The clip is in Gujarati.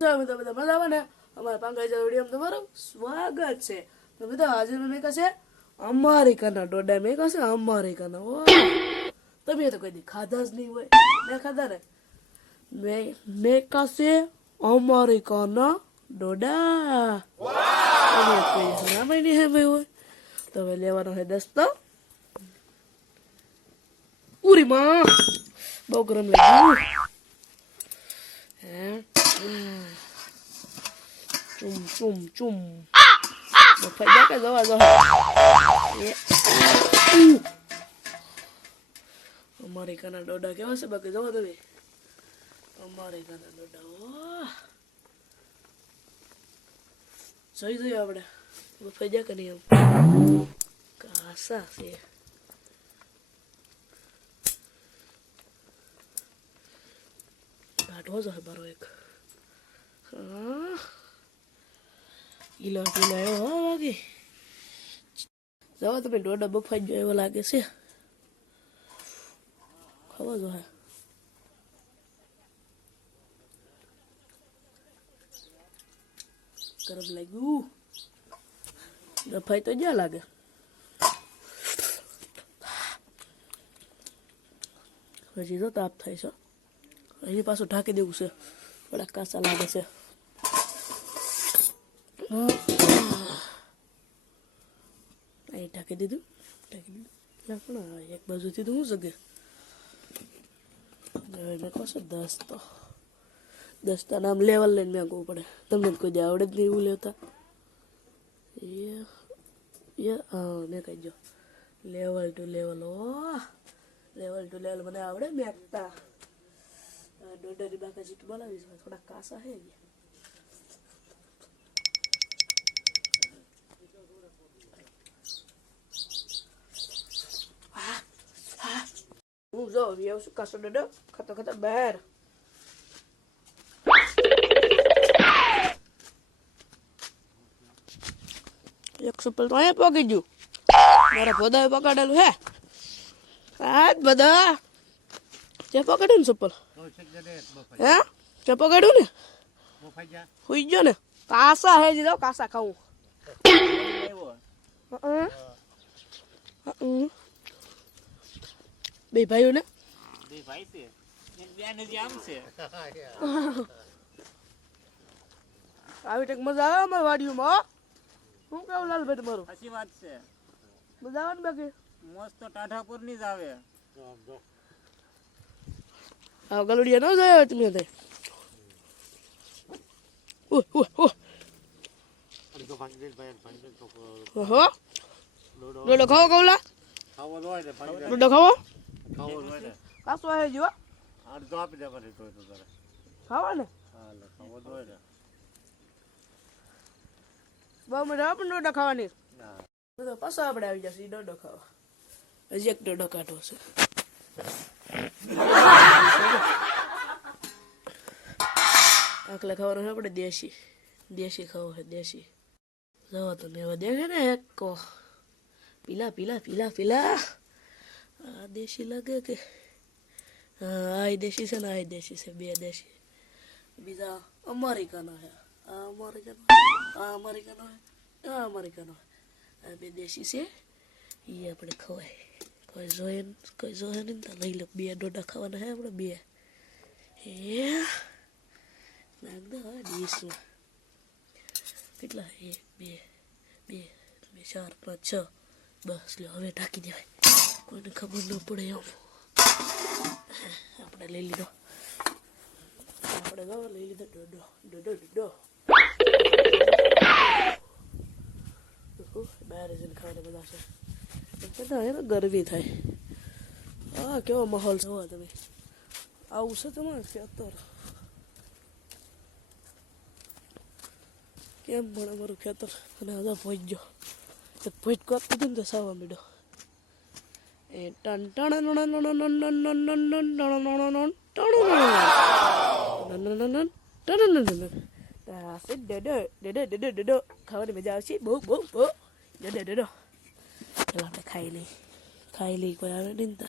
બધા મજામાં ને અમારા પાંખા વિડીયો તમારું સ્વાગત છે. તો બધા આજે મેં કહેશે અમેરિકાના ડોડા મેં કહેશે અમેરિકાના. ઓ તમે તો કોઈ દી ખાધા જ નહીં હોય. મેં ખાધા ને મેં કહેશે અમેરિકાના ડોડા. કોઈ હરામાઈ નહીં હે ભાઈ હોય તો હવે લેવાનો છે દસ્તો. ઉરી માં બહુ ગરમ લાગ્યું. Cum. Phải giác cái rồi. Americana doda કેવા છે બાકી જોવો તમે. Americana doda. જોઈ આપણે. ફાઈ જા કે નહીં એમ. કાસા છે. કાઢવો છે બારો એક. ગીલા એવો હો લાગે. જવા તમે ડોડા બફાઈ ગયો એવો લાગે છે. ખાવા જો હે ગરમ લાગ્યું. બફાઈ તો જ્યાં લાગે. હજી તો તાપ થાય છે. હજી પાછું ઢાંકી દેવું છે. થોડા કાચા લાગે છે. ઢાંકી દીધું. એક બાજુથી તો શું જગે મેં કહો દસ્તા નામ લેવલ લઈને મેં કહવું પડે. તમને કોઈ દે આવડે જ નહીં એવું લેતા. મેં કહી દો level to level. Level to level મને આવડે મેકતા. ડોડાની બાકા જીત બોલાવીશ. થોડા કાસા હે હું જો આવું છું. કાસો ડોડો ખાતો બહાર. એક સપલ તો અહીંયા પગી ગયું. મારા બધાએ પકડેલું હે. આ જ બધા જે પકડ્યું ને સપલ હે જે પકડ્યું ને હુઈ ગયો ને. કાસા હે જીધો કાસા ખાવું. બે ભાઈઓ ને આવી ટેક મજા આવે અમારી વાડીઓમાં. શું કેવું લાલભાઈ તમારું? સાચી વાત છે. મજા આવે ને બાકી મસ્ત ટાઢાપુર ની જ આવે. આ ગલુડિયા ન જાય તમે તે. ડોડો ખાવો કવલા? ડોડો ખાવો? કાસો હે જીવા? અડધો આપી દે મને તો તારે. ખાવા ને? હા લે ખાવો તો હોય ને. બહુ મજા આવે ડોડો ખાવાની. ના. તો પાછો આપણે આવી જશે ડોડો ખાવા. હજી એક ડોડો કાઢવો છે. આકલે ખાવાનું છે આપણે દેશી ખાવું છે દેશી. જવા તમે હવે દેખે ને એક પીલા આ દેશી લાગે કે આ દેશી છે ને આ દેશી છે. બે દેશી બીજા અમેરિકાનો છે. આ અમેરિકાનો આ બે દેશી છે. એ આપણે ખવાય. કોઈ જોયે નહીં તો લઈ લો. બે ડોડા ખાવાના છે આપણે બે. નાખ દો હવે ડીશમાં. કેટલા? 1 2 4 5 6. બસ લો હવે ઢાંકી દેવાય. કોઈને ખબર ન પડે એમ. આપણે લઈ લીધો. લઈ લીધો ડોડો. બહાર જઈને ખાવાના બધા છે. બધા એને ગરમી થાય. હા કેવો માહોલ છે તમે. આવું છે તમારે ખેતર. કેમ પણ અમારું ખેતર અને બધા પહોંચ ગયો. પહોંચ કાપી દીધું ને તો સાવા મીડો. એ ડોડો ખાવાની મજા આવશે. બહુ ડોડો. ચાલો આપણે ખાઈ લઈ કોઈ આવે નહીં.